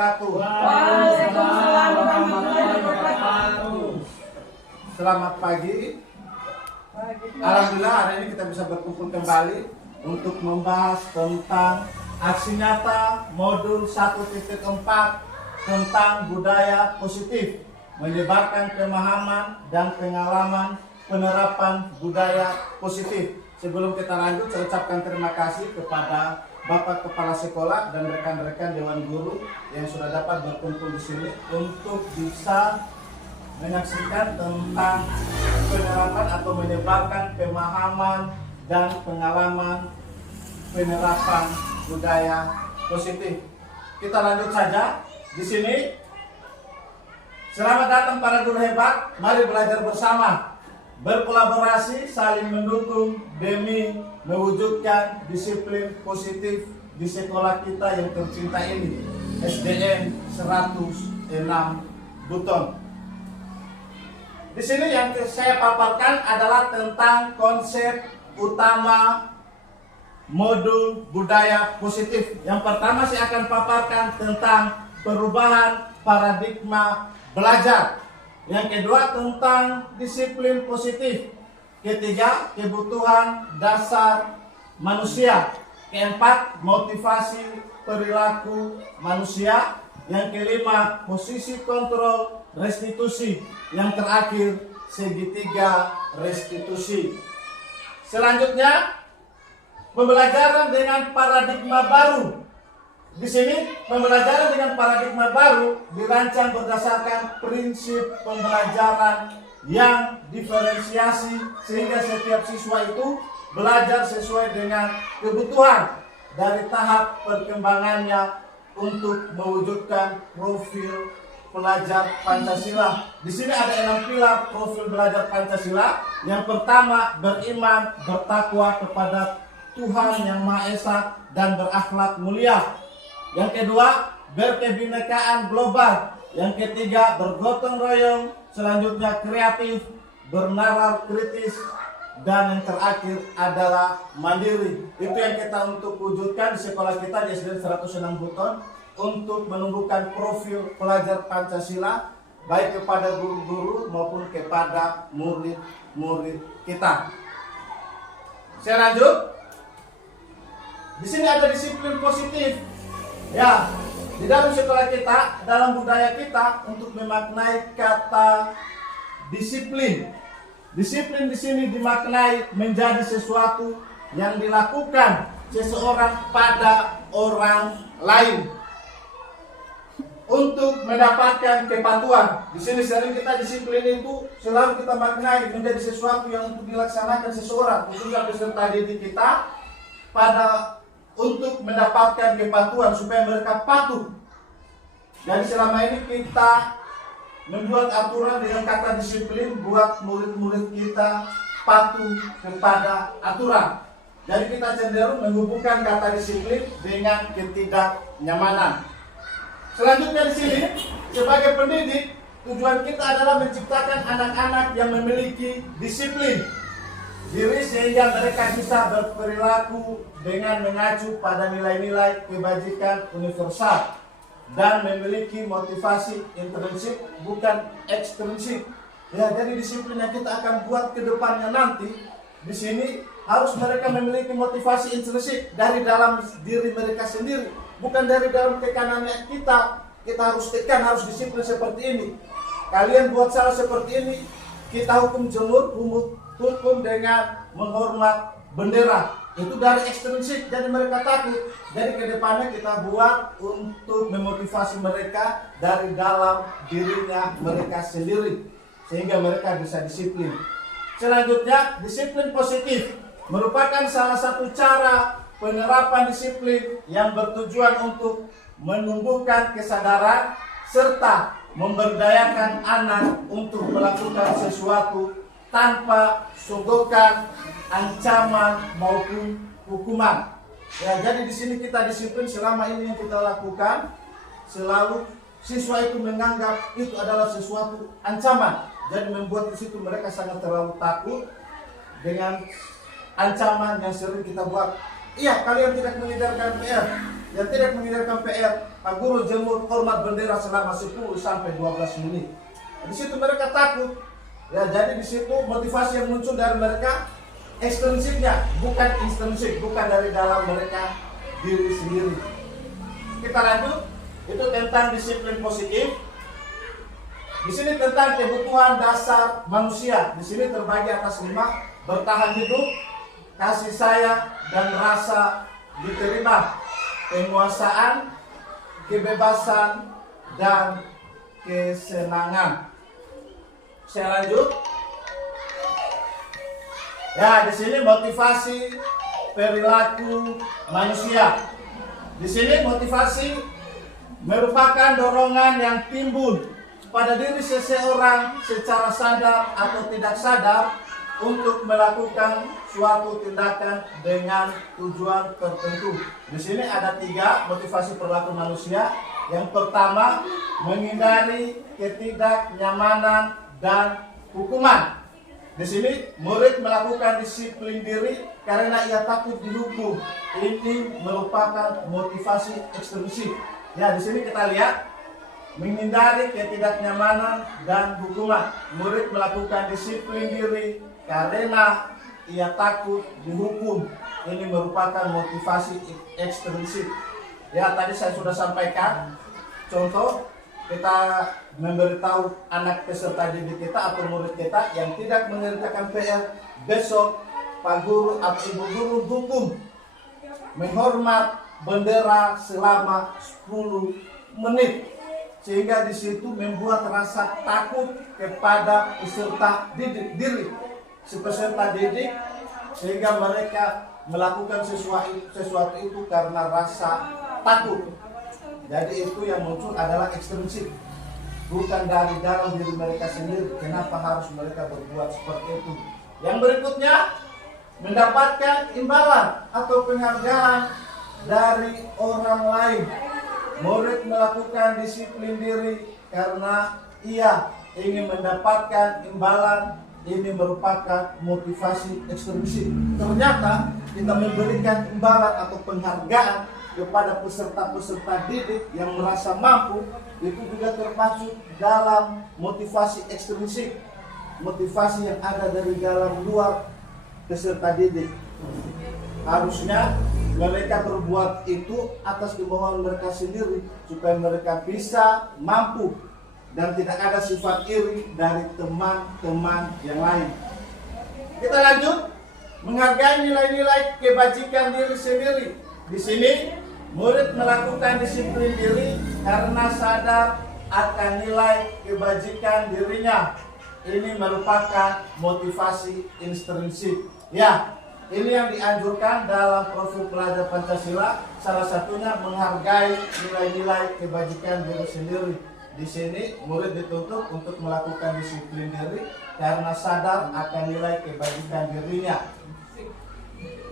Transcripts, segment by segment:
wabarakatuh. Waalaikumsalam warahmatullahi wabarakatuh. Selamat pagi. Alhamdulillah hari ini kita bisa berkumpul kembali untuk membahas tentang aksi nyata modul 1.4 tentang budaya positif, menyebarkan pemahaman dan pengalaman penerapan budaya positif. Sebelum kita lanjut, saya ucapkan terima kasih kepada Bapak Kepala Sekolah dan rekan-rekan Dewan Guru yang sudah dapat berkumpul di sini untuk bisa menyaksikan tentang penerapan atau menyebarkan pemahaman dan pengalaman penerapan budaya positif. Kita lanjut saja di sini. Selamat datang para guru hebat. Mari belajar bersama, berkolaborasi, saling mendukung demi mewujudkan disiplin positif di sekolah kita yang tercinta ini, SDN 106 Buton. Di sini yang saya paparkan adalah tentang konsep utama modul budaya positif. Yang pertama saya akan paparkan tentang perubahan paradigma belajar. Yang kedua tentang disiplin positif. Ketiga, kebutuhan dasar manusia. Keempat, motivasi perilaku manusia. Yang kelima, posisi kontrol restitusi. Yang terakhir, segitiga restitusi. Selanjutnya, pembelajaran dengan paradigma baru. Di sini, pembelajaran dengan paradigma baru dirancang berdasarkan prinsip pembelajaran yang diferensiasi sehingga setiap siswa itu belajar sesuai dengan kebutuhan dari tahap perkembangannya untuk mewujudkan profil pelajar Pancasila. Di sini ada 6 pilar profil belajar Pancasila. Yang pertama, beriman, bertakwa kepada Tuhan Yang Maha Esa dan berakhlak mulia. Yang kedua, berkebinekaan global. Yang ketiga, bergotong royong. Selanjutnya, kreatif, bernalar kritis. Dan yang terakhir adalah mandiri. Itu yang kita untuk wujudkan di sekolah kita di SDN 106 Buton untuk menumbuhkan profil pelajar Pancasila baik kepada guru-guru maupun kepada murid-murid kita. Saya lanjut. Di sini ada disiplin positif. Ya, di dalam sekolah kita, dalam budaya kita untuk memaknai kata disiplin. Disiplin di sini dimaknai menjadi sesuatu yang dilakukan seseorang pada orang lain untuk mendapatkan kepatuhan. Di sini sering kita disiplin itu selalu kita maknai menjadi sesuatu yang untuk dilaksanakan seseorang, khususnya peserta didik kita untuk mendapatkan kepatuhan supaya mereka patuh. Jadi selama ini kita membuat aturan dengan kata disiplin buat murid-murid kita patuh kepada aturan. Jadi kita cenderung menghubungkan kata disiplin dengan ketidaknyamanan. Selanjutnya di sini sebagai pendidik tujuan kita adalah menciptakan anak-anak yang memiliki disiplin diri sehingga mereka bisa berperilaku dengan mengacu pada nilai-nilai kebajikan universal dan memiliki motivasi intrinsik bukan ekstrinsik. Ya, jadi disiplin yang kita akan buat ke depannya nanti di sini harus mereka memiliki motivasi intrinsik dari dalam diri mereka sendiri, bukan dari dalam tekanannya kita. Kita harus tekan, harus disiplin seperti ini. Kalian buat salah seperti ini, kita hukum jemur, hukum dengan menghormat bendera. Itu dari ekstrinsik, jadi mereka takut. Jadi kedepannya kita buat untuk memotivasi mereka dari dalam dirinya mereka sendiri, sehingga mereka bisa disiplin. Selanjutnya, disiplin positif merupakan salah satu cara penerapan disiplin yang bertujuan untuk menumbuhkan kesadaran serta memberdayakan anak untuk melakukan sesuatu tanpa sogokan, ancaman maupun hukuman. Ya, jadi di sini kita disiplin selama ini yang kita lakukan selalu siswa itu menganggap itu adalah sesuatu ancaman. Jadi membuat di situ mereka sangat terlalu takut dengan ancaman yang sering kita buat. Iya, kalian tidak mengejarkan PR. Yang tidak mengejarkan PR, Pak Guru jemur hormat bendera selama 10 sampai 12 menit. Di situ mereka takut. Ya, jadi di situ motivasi yang muncul dari mereka ekstrinsipnya, bukan intrinsik, bukan dari dalam mereka diri sendiri. Kita lanjut, itu tentang disiplin positif. Di sini tentang kebutuhan dasar manusia. Di sini terbagi atas 5: bertahan hidup, kasih sayang dan rasa diterima, penguasaan, kebebasan dan kesenangan. Saya lanjut. Ya, di sini motivasi perilaku manusia. Di sini motivasi merupakan dorongan yang timbul pada diri seseorang secara sadar atau tidak sadar untuk melakukan suatu tindakan dengan tujuan tertentu. Di sini ada 3 motivasi perilaku manusia. Yang pertama, menghindari ketidaknyamanan dan hukuman. Di sini murid melakukan disiplin diri karena ia takut dihukum. Ini merupakan motivasi ekstrinsik. Ya, di sini kita lihat menghindari ketidaknyamanan dan hukuman. Murid melakukan disiplin diri karena ia takut dihukum. Ini merupakan motivasi ekstrinsik. Ya, tadi saya sudah sampaikan contoh, kita memberitahu anak peserta didik kita atau murid kita yang tidak mengerjakan PR, besok Pak Guru atau Ibu Guru hukum menghormat bendera selama 10 menit. Sehingga di situ membuat rasa takut kepada peserta didik peserta didik, sehingga mereka melakukan sesuatu itu karena rasa takut. Jadi itu yang muncul adalah ekstrinsik, bukan dari dalam diri mereka sendiri. Kenapa harus mereka berbuat seperti itu? Yang berikutnya, mendapatkan imbalan atau penghargaan dari orang lain. Murid melakukan disiplin diri karena ia ingin mendapatkan imbalan. Ini merupakan motivasi ekstrinsik. Ternyata kita memberikan imbalan atau penghargaan kepada peserta-peserta didik yang merasa mampu, itu juga termasuk dalam motivasi ekstrinsik, motivasi yang ada dari dalam luar peserta didik. Harusnya mereka berbuat itu atas kemauan mereka sendiri supaya mereka bisa mampu dan tidak ada sifat iri dari teman-teman yang lain. Kita lanjut, menghargai nilai-nilai kebajikan diri sendiri. Di sini murid melakukan disiplin diri karena sadar akan nilai kebajikan dirinya. Ini merupakan motivasi intrinsik. Ya, ini yang dianjurkan dalam profil pelajar Pancasila. Salah satunya menghargai nilai-nilai kebajikan diri sendiri. Di sini murid dituntut untuk melakukan disiplin diri karena sadar akan nilai kebajikan dirinya.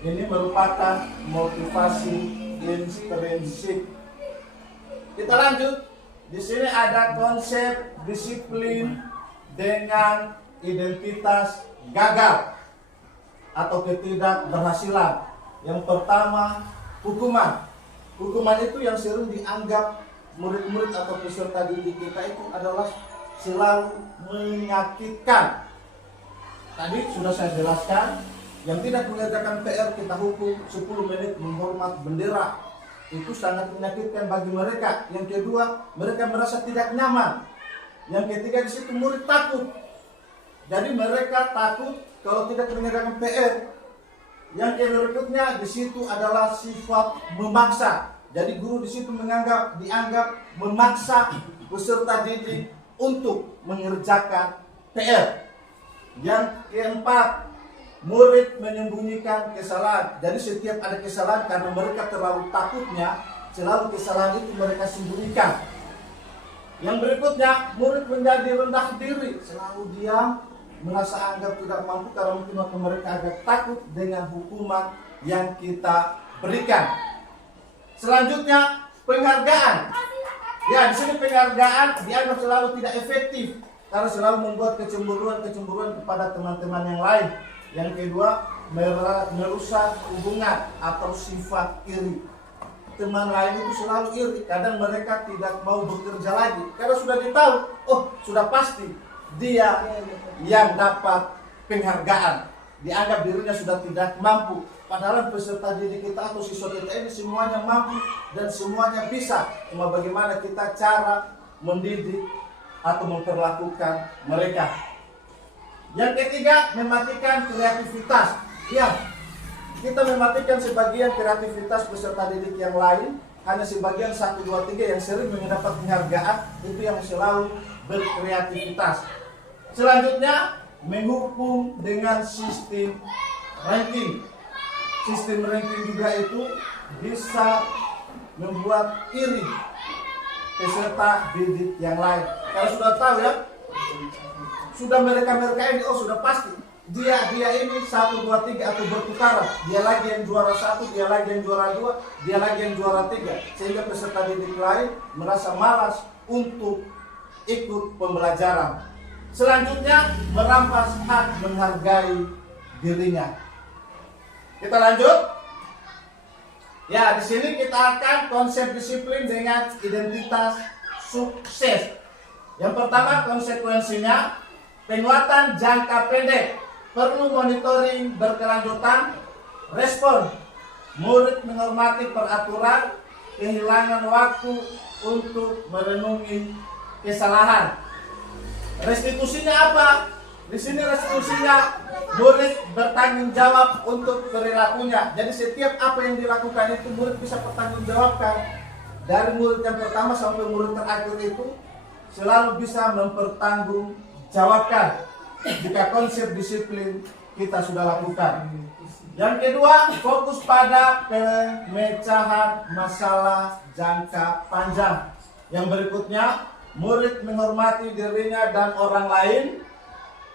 Ini merupakan motivasi intrinsik. Kita lanjut. Di sini ada konsep disiplin dengan identitas gagal atau ketidakberhasilan. Yang pertama, hukuman. Hukuman itu yang sering dianggap murid-murid atau peserta didik kita itu adalah selalu menyakitkan. Tadi sudah saya jelaskan, yang tidak mengerjakan PR kita hukum 10 menit menghormat bendera. Itu sangat menyakitkan bagi mereka. Yang kedua, mereka merasa tidak nyaman. Yang ketiga, di situ murid takut. Jadi mereka takut kalau tidak mengerjakan PR. Yang berikutnya di situ adalah sifat memaksa. Jadi guru di situ dianggap memaksa peserta didik untuk mengerjakan PR. Yang keempat, murid menyembunyikan kesalahan. Jadi setiap ada kesalahan karena mereka terlalu takutnya, selalu kesalahan itu mereka sembunyikan. Yang berikutnya, murid menjadi rendah diri, selalu diam, merasa anggap tidak mampu karena mungkin mereka agak takut dengan hukuman yang kita berikan. Selanjutnya, penghargaan. Ya, di sini penghargaan dianggap selalu tidak efektif karena selalu membuat kecemburuan kepada teman-teman yang lain. Yang kedua, merusak hubungan atau sifat iri. teman lain itu selalu iri. Kadang mereka tidak mau bekerja lagi karena sudah ditahu, oh sudah pasti dia yang dapat penghargaan. Dianggap dirinya sudah tidak mampu. Padahal peserta didik kita atau siswa kita ini semuanya mampu dan semuanya bisa. Cuma bagaimana kita cara mendidik atau memperlakukan mereka. Yang ketiga, mematikan kreativitas. Ya, kita mematikan sebagian kreativitas peserta didik yang lain. Hanya sebagian 1, 2, 3 yang sering mendapat penghargaan, itu yang selalu berkreativitas. Selanjutnya, menghukum dengan sistem ranking. Sistem ranking juga itu bisa membuat iri peserta didik yang lain. Kalau sudah tahu ya, sudah mereka ini, oh sudah pasti dia ini 1, 2, 3 atau berputaran. Dia lagi yang juara 1, dia lagi yang juara 2, dia lagi yang juara 3. Sehingga peserta didik lain merasa malas untuk ikut pembelajaran. Selanjutnya, merampas hak menghargai dirinya. Kita lanjut. Ya, di sini kita akan konsep disiplin dengan identitas sukses. Yang pertama, konsekuensinya penguatan jangka pendek. Perlu monitoring berkelanjutan, respon, murid menghormati peraturan, kehilangan waktu untuk merenungi kesalahan. Restitusinya apa? Di sini restitusinya murid bertanggung jawab untuk perilakunya. Jadi setiap apa yang dilakukan itu murid bisa bertanggungjawabkan. Dari murid yang pertama sampai murid terakhir itu selalu bisa mempertanggungjawabkan jika konsep disiplin kita sudah lakukan. Yang kedua, fokus pada pemecahan masalah jangka panjang. Yang berikutnya, murid menghormati dirinya dan orang lain.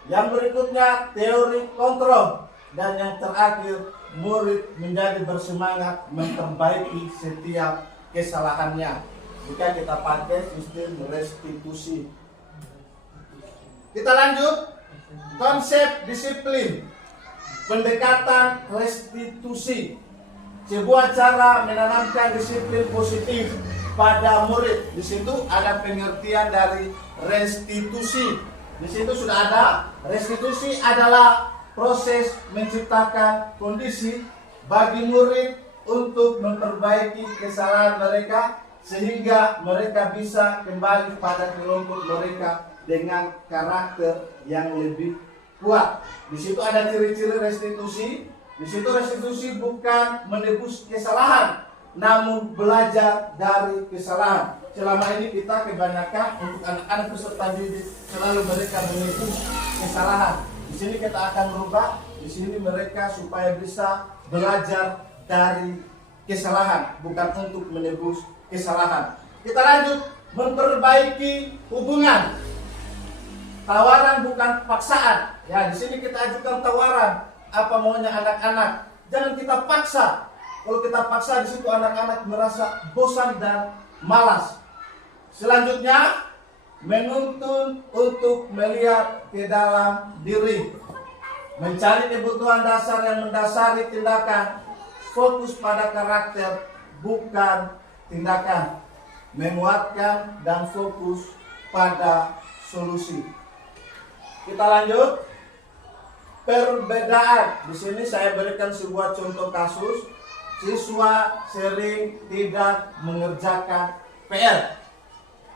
Yang berikutnya, teori kontrol. Dan yang terakhir, murid menjadi bersemangat memperbaiki setiap kesalahannya. Jika kita pakai sistem restitusi. Kita lanjut. Konsep disiplin, pendekatan restitusi, sebuah cara menanamkan disiplin positif pada murid. Di situ ada pengertian dari restitusi. Di situ sudah ada. Restitusi adalah proses menciptakan kondisi bagi murid untuk memperbaiki kesalahan mereka sehingga mereka bisa kembali pada kelompok mereka dengan karakter yang lebih kuat. Di situ ada ciri-ciri restitusi. Di situ restitusi bukan menebus kesalahan, namun belajar dari kesalahan. Selama ini kita kebanyakan untuk anak-anak peserta didik selalu mereka menebus kesalahan. Di sini kita akan berubah. Di sini mereka supaya bisa belajar dari kesalahan, bukan untuk menebus kesalahan. Kita lanjut, memperbaiki hubungan. Tawaran bukan paksaan. Ya, di sini kita ajukan tawaran. Apa maunya anak-anak? Jangan kita paksa. Kalau kita paksa, di situ anak-anak merasa bosan dan malas. Selanjutnya, menuntun untuk melihat ke dalam diri. Mencari kebutuhan dasar yang mendasari tindakan. Fokus pada karakter, bukan tindakan. Menguatkan dan fokus pada solusi. Kita lanjut. Perbedaan. Di sini saya berikan sebuah contoh kasus. Siswa sering tidak mengerjakan PR.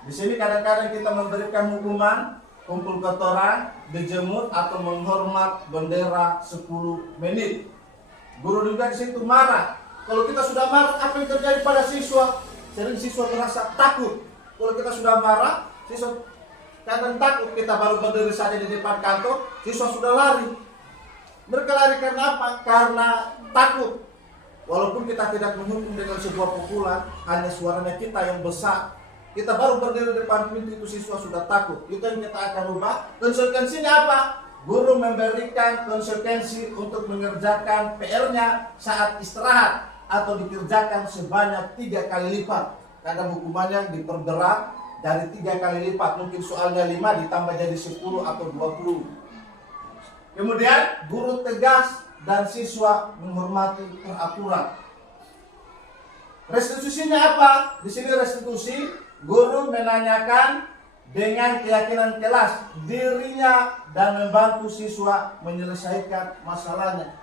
Di sini kadang-kadang kita memberikan hukuman, kumpul kotoran, dijemur atau menghormat bendera 10 menit. Guru juga di situ marah. Kalau kita sudah marah, apa yang terjadi pada siswa? Sering siswa merasa takut. Kalau kita sudah marah, siswa kadang takut. Kita baru berdiri saja di depan kantor, siswa sudah lari. Mereka lari karena apa? Karena takut. Walaupun kita tidak menghukum dengan sebuah pukulan, hanya suaranya kita yang besar. Kita baru berdiri di depan pintu, itu siswa sudah takut. Itu yang kita akan ubah. Konsekuensinya apa? Guru memberikan konsekuensi untuk mengerjakan PR-nya saat istirahat atau dikerjakan sebanyak 3 kali lipat. Kadang hukumannya diperberat dari 3 kali lipat. Mungkin soalnya 5 ditambah jadi 10 atau 20. Kemudian guru tegas dan siswa menghormati peraturan. Restitusinya apa? Di sini restitusi, guru menanyakan dengan keyakinan kelas dirinya dan membantu siswa menyelesaikan masalahnya.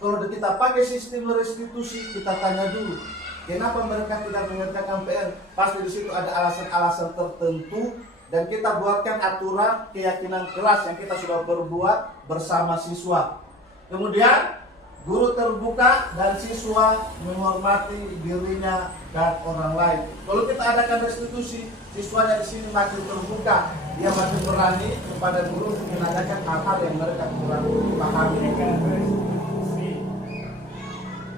Kalau kita pakai sistem restitusi, kita tanya dulu, kenapa mereka tidak mengerjakan PR? Pasti di situ ada alasan-alasan tertentu dan kita buatkan aturan keyakinan kelas yang kita sudah berbuat bersama siswa. Kemudian guru terbuka dan siswa menghormati dirinya dan orang lain. Kalau kita adakan restitusi, siswanya di sini makin terbuka, dia makin berani kepada guru menanyakan hal-hal yang mereka kurang pahami.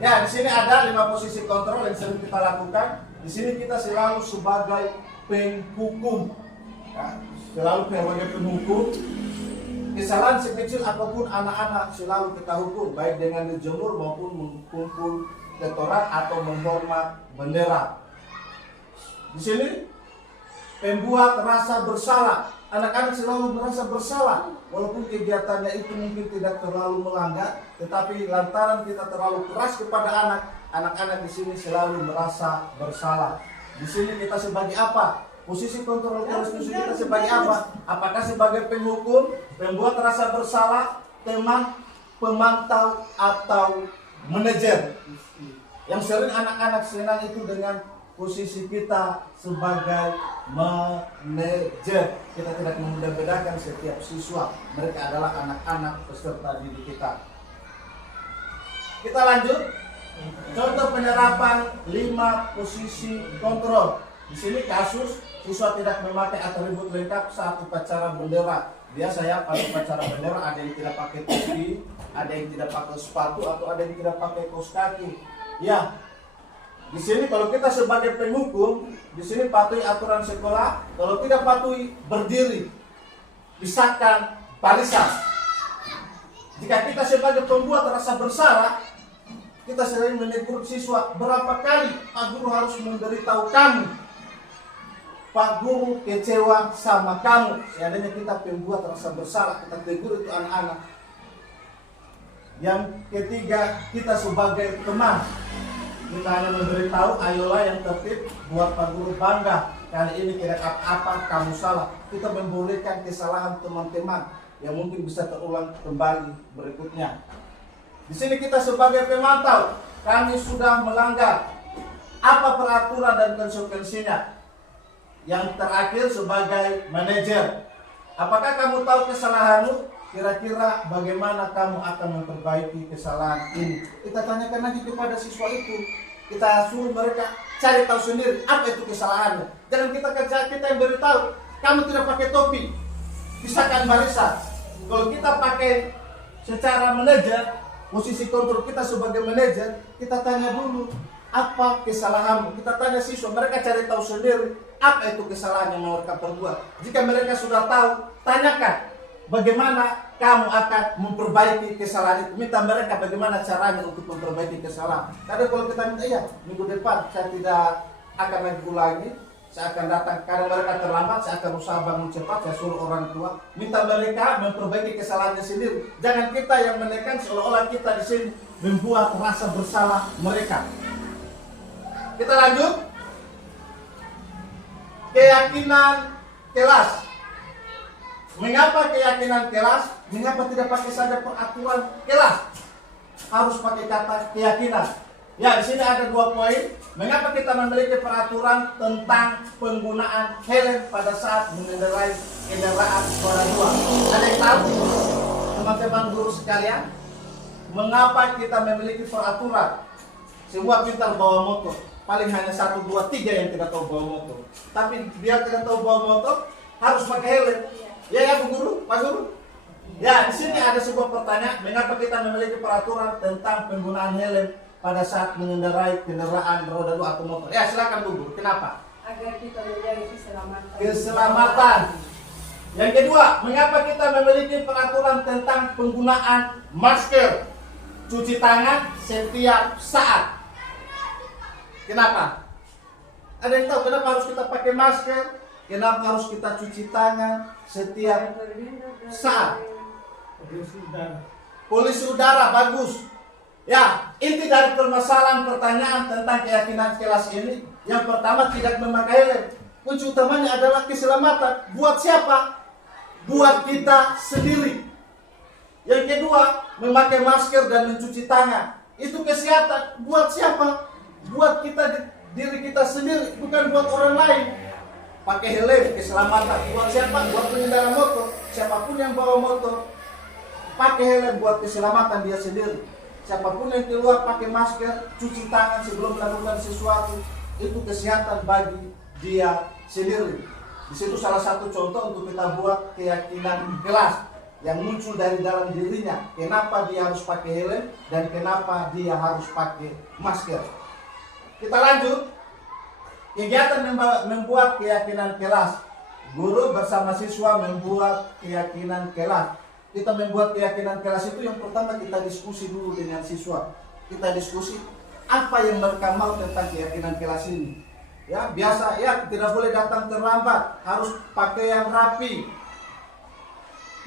Ya, di sini ada 5 posisi kontrol yang sering kita lakukan. Di sini kita selalu sebagai penghukum, ya, selalu sebagai penghukum. Kesalahan sekecil apapun anak-anak selalu kita hukum, baik dengan dijemur maupun mengumpul kotoran atau menghormat bendera. Di sini pembuat rasa bersalah, anak-anak selalu merasa bersalah, walaupun kegiatannya itu mungkin tidak terlalu melanggar, tetapi lantaran kita terlalu keras kepada anak, anak-anak di sini selalu merasa bersalah. Di sini kita sebagai apa? Posisi kontrol restitusi kita sebagai apa? Apakah sebagai penghukum, pembuat rasa bersalah, teman, pemantau, atau manajer? Yang sering anak-anak senang itu dengan posisi kita sebagai manajer. Kita tidak membedakan setiap siswa, mereka adalah anak-anak peserta didik kita. Kita lanjut. Contoh penerapan 5 posisi kontrol. Di sini kasus siswa tidak memakai atribut lengkap saat upacara bendera. Biasa ya, pada upacara bendera ada yang tidak pakai topi, ada yang tidak pakai sepatu, atau ada yang tidak pakai kaos kaki. Ya, di sini kalau kita sebagai penghukum, di sini patuhi aturan sekolah. Kalau tidak patuhi, berdiri, pisahkan barisan. Jika kita sebagai pembuat rasa bersalah, kita sering menegur siswa. Berapa kali Pak Guru harus memberitahu kamu? Pak Guru kecewa sama kamu. Seandainya kita pembuat rasa bersalah, kita tegur itu anak-anak. Yang ketiga, kita sebagai teman, kita hanya memberitahu, ayolah yang tertib, buat Pak Guru bangga. Kali ini tidak apa-apa, kamu salah. Kita membolehkan kesalahan teman-teman yang mungkin bisa terulang kembali berikutnya. Di sini kita sebagai pemantau, kami sudah melanggar. Apa peraturan dan konsekuensinya? Yang terakhir sebagai manajer, apakah kamu tahu kesalahanmu? Kira-kira bagaimana kamu akan memperbaiki kesalahan ini? Kita tanyakan lagi kepada siswa itu. Kita suruh mereka cari tahu sendiri apa itu kesalahannya. Jangan kita yang beritahu. Kamu tidak pakai topi, pisahkan barisan. Kalau kita pakai secara manajer, posisi kontrol kita sebagai manajer, kita tanya dulu apa kesalahanmu. Kita tanya siswa, mereka cari tahu sendiri apa itu kesalahan yang mereka perbuat. Jika mereka sudah tahu, tanyakan bagaimana kamu akan memperbaiki kesalahan itu. Minta mereka bagaimana caranya untuk memperbaiki kesalahan. Karena kalau kita minta, iya, minggu depan saya tidak akan lagi ulangi, saya akan datang. Karena mereka terlambat, saya akan usaha bangun cepat, saya suruh orang tua. Minta mereka memperbaiki kesalahannya sendiri. Jangan kita yang menekan seolah-olah kita di sini membuat rasa bersalah mereka. Kita lanjut. Keyakinan kelas. Mengapa keyakinan kelas? Mengapa tidak pakai saja peraturan kelas? Harus pakai kata keyakinan. Ya, di sini ada 2 poin. Mengapa kita memiliki peraturan tentang penggunaan helm pada saat mengendarai kendaraan roda 2? Ada yang tahu? Teman-teman guru sekalian, mengapa kita memiliki peraturan? Semua pintar bawa motor, paling hanya 1, 2, 3 yang tidak tahu bawa motor. Tapi dia tidak tahu bawa motor, harus pakai helm. Ya, Bu Guru, Pak Guru. Ya, di sini ada sebuah pertanyaan, mengapa kita memiliki peraturan tentang penggunaan helm pada saat mengendarai kendaraan roda 2 atau motor? Ya, silakan Bu Guru. Kenapa? Agar kita menjaga keselamatan. Keselamatan. Yang kedua, mengapa kita memiliki peraturan tentang penggunaan masker, cuci tangan setiap saat? Kenapa? Ada yang tahu kenapa harus kita pakai masker? Kenapa harus kita cuci tangan setiap saat? Polusi udara bagus. Ya, inti dari permasalahan pertanyaan tentang keyakinan kelas ini, yang pertama tidak memakai helm. Kunci utamanya adalah keselamatan. Buat siapa? Buat kita sendiri. Yang kedua, memakai masker dan mencuci tangan. Itu kesehatan. Buat siapa? Buat kita, diri kita sendiri, bukan buat orang lain. Pakai helm, keselamatan. Buat siapa? Buat pengendara motor. Siapapun yang bawa motor, pakai helm buat keselamatan dia sendiri. Siapapun yang keluar pakai masker, cuci tangan sebelum melakukan sesuatu, itu kesehatan bagi dia sendiri. Di situ salah satu contoh untuk kita buat keyakinan kelas yang muncul dari dalam dirinya. Kenapa dia harus pakai helm dan kenapa dia harus pakai masker. Kita lanjut. Kegiatan membuat keyakinan kelas. Guru bersama siswa membuat keyakinan kelas. Kita membuat keyakinan kelas itu yang pertama kita diskusi dulu dengan siswa. Kita diskusi apa yang mereka mau tentang keyakinan kelas ini. Ya, biasa ya, tidak boleh datang terlambat, harus pakaian rapi.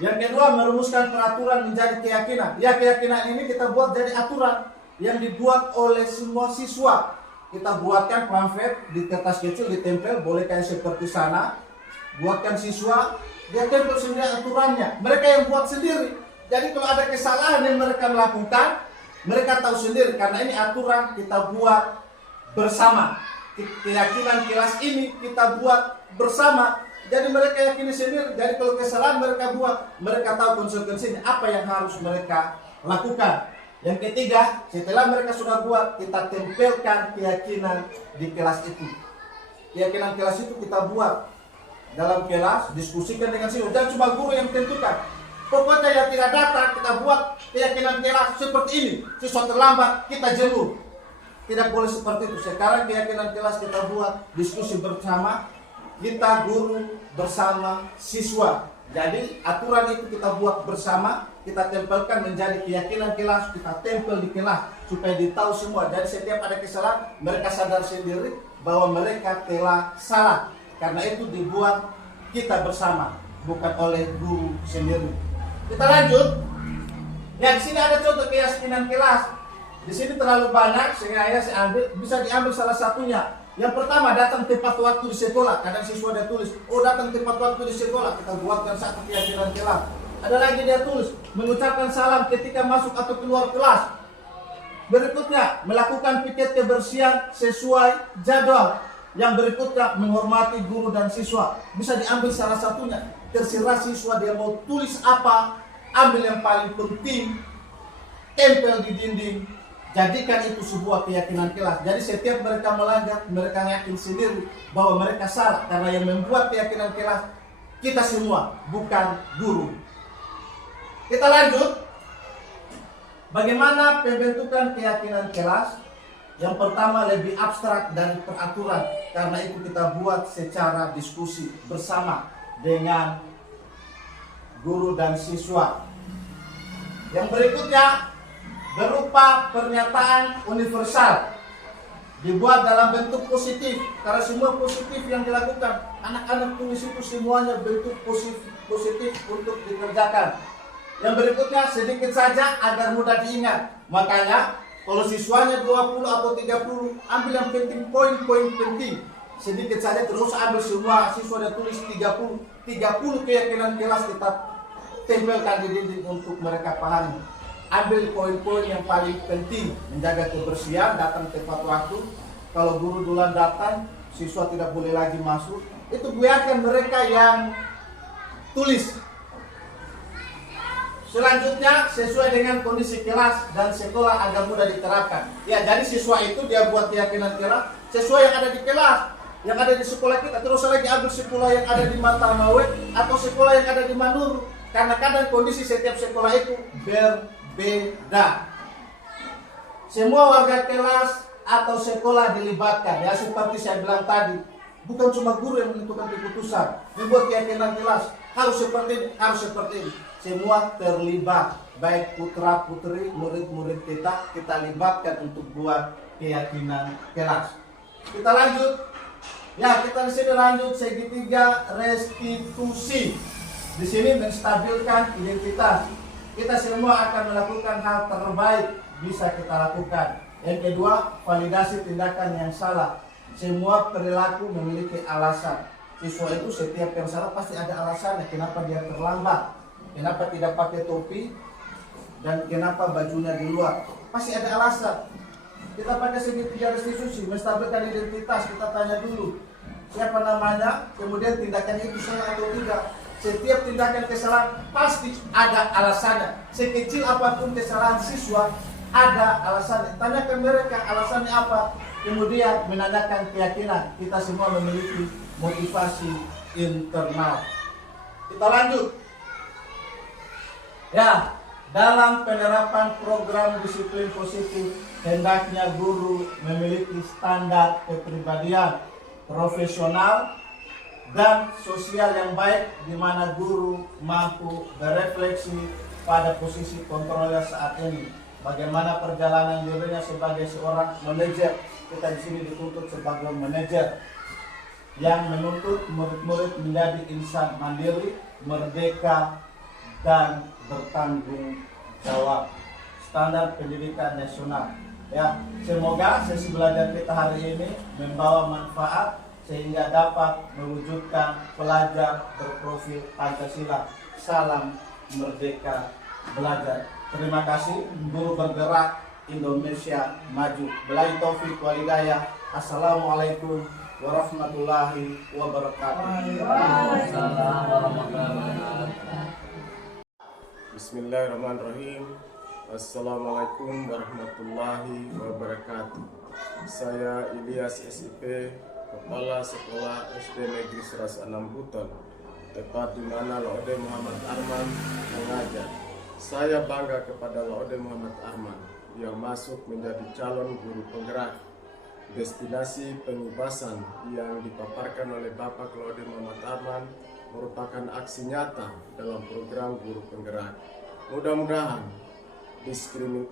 Yang kedua, merumuskan peraturan menjadi keyakinan. Ya, keyakinan ini kita buat jadi aturan yang dibuat oleh semua siswa. Kita buatkan pamflet di kertas kecil, ditempel, boleh kayak seperti sana. Buatkan siswa, dia tempel sendiri aturannya. Mereka yang buat sendiri. Jadi kalau ada kesalahan yang mereka lakukan, mereka tahu sendiri. Karena ini aturan kita buat bersama. Keyakinan kelas ini kita buat bersama. Jadi mereka yakini sendiri. Jadi kalau kesalahan mereka buat, mereka tahu konsekuensinya. Apa yang harus mereka lakukan. Yang ketiga, setelah mereka sudah buat, kita tempelkan keyakinan di kelas itu. Keyakinan kelas itu kita buat dalam kelas, diskusikan dengan siswa. Dan cuma guru yang tentukan. Pokoknya yang tidak datang, kita buat keyakinan kelas seperti ini. Siswa terlambat, kita jemput. Tidak boleh seperti itu. Sekarang keyakinan kelas kita buat diskusi bersama. Kita guru bersama siswa. Jadi aturan itu kita buat bersama. Kita tempelkan menjadi keyakinan kelas. Kita tempel di kelas supaya ditahu semua. Jadi setiap ada kesalahan, mereka sadar sendiri bahwa mereka telah salah. Karena itu dibuat kita bersama, bukan oleh guru sendiri. Kita lanjut. Ya, di sini ada contoh keyakinan kelas. Di sini terlalu banyak sehingga saya ambil, bisa diambil salah satunya. Yang pertama, datang tepat waktu di sekolah. Kadang siswa dia tulis, oh datang tepat waktu di sekolah. Kita buatkan satu keyakinan kelas. Ada lagi dia tulis, mengucapkan salam ketika masuk atau keluar kelas. Berikutnya, melakukan piket kebersihan sesuai jadwal. Yang berikutnya, menghormati guru dan siswa. Bisa diambil salah satunya. Terserah siswa dia mau tulis apa. Ambil yang paling penting. Tempel di dinding. Jadikan itu sebuah keyakinan kelas. Jadi setiap mereka melanggar, mereka yakin sendiri bahwa mereka salah. Karena yang membuat keyakinan kelas, kita semua, bukan guru. Kita lanjut. Bagaimana pembentukan keyakinan kelas? Yang pertama lebih abstrak dari peraturan. Karena itu kita buat secara diskusi bersama dengan guru dan siswa. Yang berikutnya berupa pernyataan universal. Dibuat dalam bentuk positif. Karena semua positif yang dilakukan. Anak-anak tulis itu semuanya bentuk positif untuk dikerjakan. Yang berikutnya sedikit saja agar mudah diingat. Makanya kalau siswanya 20 atau 30, ambil yang penting, poin-poin penting. Sedikit saja, terus ambil semua siswa dan tulis 30. 30 keyakinan kelas kita tempelkan di dinding untuk mereka pahami. Ambil poin-poin yang paling penting. Menjaga kebersihan, datang tepat waktu. Kalau guru duluan datang, siswa tidak boleh lagi masuk. Itu biarkan mereka yang tulis. Selanjutnya, sesuai dengan kondisi kelas dan sekolah agar mudah diterapkan. Ya, jadi siswa itu dia buat keyakinan kelas sesuai yang ada di kelas, yang ada di sekolah kita. Terus lagi ambil sekolah yang ada di Matamawe atau sekolah yang ada di Manuru. Karena kadang kondisi setiap sekolah itu berbeda. Semua warga kelas atau sekolah dilibatkan. Ya, seperti saya bilang tadi, bukan cuma guru yang menentukan keputusan. Membuat keyakinan kelas harus seperti ini, harus seperti ini. Semua terlibat, baik putra putri, murid-murid kita libatkan untuk buat keyakinan kelas. Kita lanjut. Ya, kita di sini lanjut segitiga restitusi. Di sini menstabilkan identitas. Kita semua akan melakukan hal terbaik bisa kita lakukan. Yang kedua, validasi tindakan yang salah. Semua perilaku memiliki alasan. Siswa itu setiap yang salah pasti ada alasannya. Kenapa dia terlambat? Kenapa tidak pakai topi? Dan kenapa bajunya di luar? Pasti ada alasan. Kita pakai segitiga restitusi, menstabilkan identitas, kita tanya dulu siapa namanya, kemudian tindakannya itu salah atau tidak. Setiap tindakan kesalahan pasti ada alasannya. Sekecil apapun kesalahan siswa, ada alasannya. Tanyakan mereka alasannya apa. Kemudian menanyakan keyakinan. Kita semua memiliki motivasi internal. Kita lanjut. Ya, dalam penerapan program disiplin positif, hendaknya guru memiliki standar kepribadian profesional dan sosial yang baik, di mana guru mampu berefleksi pada posisi kontrolnya saat ini. Bagaimana perjalanan dirinya sebagai seorang manajer. Kita di sini dituntut sebagai manajer yang menuntut murid-murid menjadi insan mandiri, merdeka, dan bertanggung jawab. Standar pendidikan nasional. Ya, semoga sesi belajar kita hari ini membawa manfaat sehingga dapat mewujudkan pelajar berprofil Pancasila. Salam merdeka belajar. Terima kasih. Guru bergerak Indonesia maju. Billahi taufik wal hidayah. Assalamualaikum warahmatullahi wabarakatuh. Bismillahirrahmanirrahim. Assalamualaikum warahmatullahi wabarakatuh. Saya Ilyas SIP, Kepala Sekolah SD Negeri 106 Buton, tepat di mana Laode Muhammad Arman mengajar. Saya bangga kepada Laode Muhammad Arman yang masuk menjadi calon guru penggerak. Destinasi pengubasan yang dipaparkan oleh Bapak Laode Muhammad Arman merupakan aksi nyata dalam program guru penggerak. Mudah-mudahan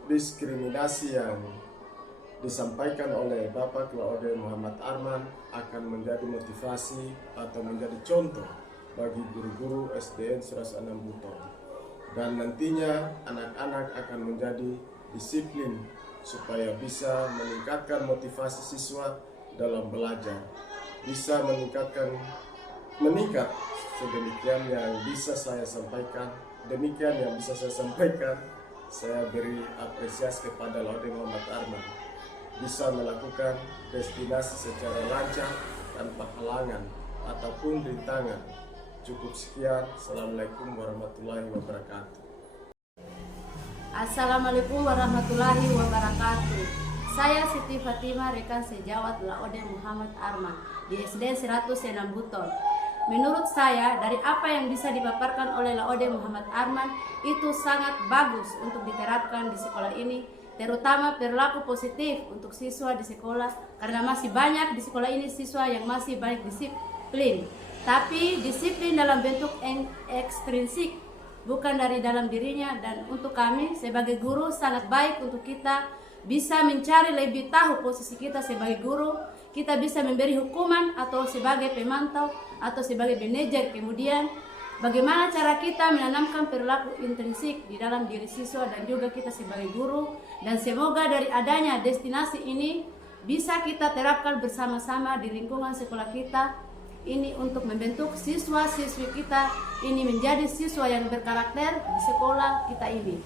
diskriminasi yang disampaikan oleh Bapak Laode Muhammad Arman akan menjadi motivasi atau menjadi contoh bagi guru-guru SDN 106 Buton. Dan nantinya anak-anak akan menjadi disiplin supaya bisa meningkatkan motivasi siswa dalam belajar, bisa meningkat sedemikian yang bisa saya sampaikan. Demikian yang bisa saya sampaikan. Saya beri apresiasi kepada Laode Muhammad Arman bisa melakukan destinasi secara lancar tanpa halangan ataupun rintangan. Cukup sekian. Assalamualaikum warahmatullahi wabarakatuh. Assalamualaikum warahmatullahi wabarakatuh. Saya Siti Fatimah, rekan sejawat Laode Muhammad Arman di SD 106 Buton. Menurut saya, dari apa yang bisa dipaparkan oleh Laode Muhammad Arman itu sangat bagus untuk diterapkan di sekolah ini, terutama perilaku positif untuk siswa di sekolah, karena masih banyak di sekolah ini siswa yang masih banyak disiplin, tapi disiplin dalam bentuk ekstrinsik, bukan dari dalam dirinya. Dan untuk kami sebagai guru sangat baik untuk kita bisa mencari lebih tahu posisi kita sebagai guru. Kita bisa memberi hukuman atau sebagai pemantau atau sebagai manajer. Kemudian bagaimana cara kita menanamkan perilaku intrinsik di dalam diri siswa dan juga kita sebagai guru. Dan semoga dari adanya destinasi ini bisa kita terapkan bersama-sama di lingkungan sekolah kita ini untuk membentuk siswa-siswi kita ini menjadi siswa yang berkarakter di sekolah kita ini.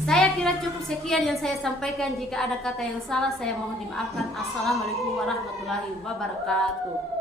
Saya kira cukup sekian yang saya sampaikan. Jika ada kata yang salah, saya mohon dimaafkan. Assalamualaikum warahmatullahi wabarakatuh.